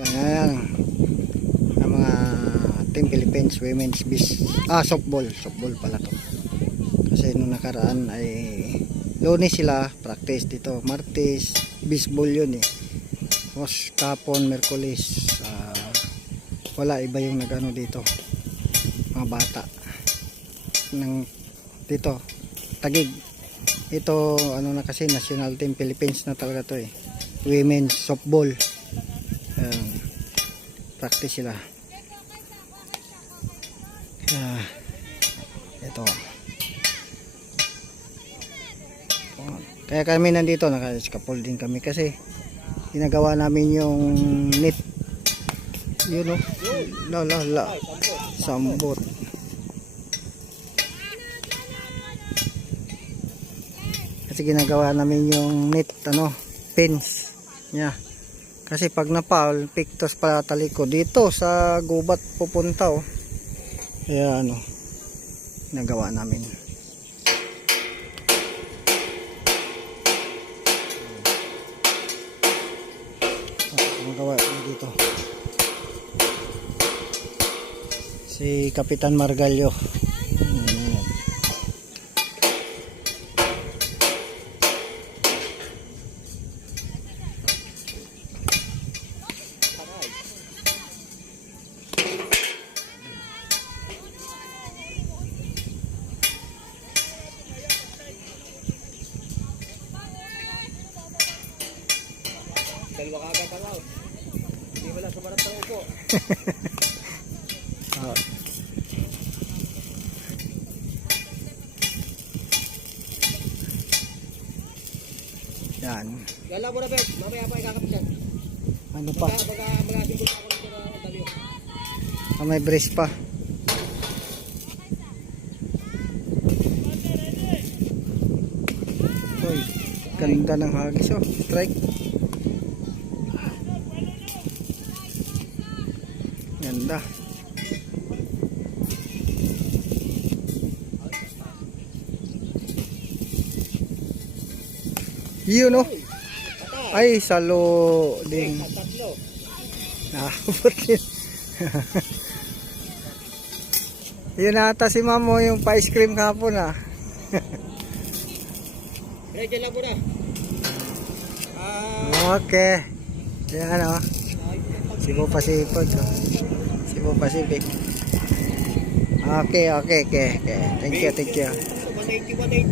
Ayan, ang mga Team Philippines Women's softball pala to. Kasi nung nakaraan ay Lunes sila practice dito, Martes baseball yun eh. Tapos kapon, Merkulis wala, iba yung nagano dito, mga bata ng dito Taguig. Ito ano na kasi National Team Philippines na talaga to eh, women's softball. Practice sila. Ito. Kaya kami nandito, naka-scaffold din kami kasi ginagawa namin yung net. Yun o. Sambot. Kasi ginagawa namin yung net, fence niya. Kasi pag na-foul, pictos pala taliko dito sa gubat pupunta oh. Kaya nagawa namin. Nagawa dito. Si Kapitan Margalyo. Dalawa kagad ang out. Hindi wala sa barat ng upo. Yan. Gala mo na, Bet. Mamaya pa ikakapit yan. Ano pa? Mag-asimbol ako nito na daliyo. May brace pa. Uy, ganda ng hagis oh. Strike. Ganda. Yun oh. Ay, salo din. Tatlo. Yun ata si Mamo yung pa-ice cream kahapon ah. Ready lang muna. Okay. Yan oh. Cebu Pacific. Cebu Pacific. Okay. Thank you. 180.